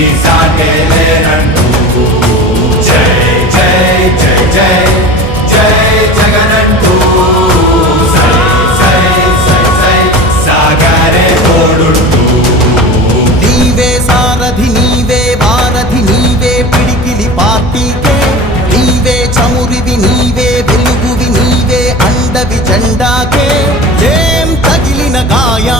నీ సాటే లేనంటూ జై జై జై జై జై జగనంటూ. సై సై సై సై సాగరే తోడుంటూ నీవే సారథి నీవే వారధి నీవే పిడికిలి పార్టీకే. నీవే చమురివి నీవే వెలుగువి నీవే అండవి జెండాకే. ఏం తగిలిన గాయా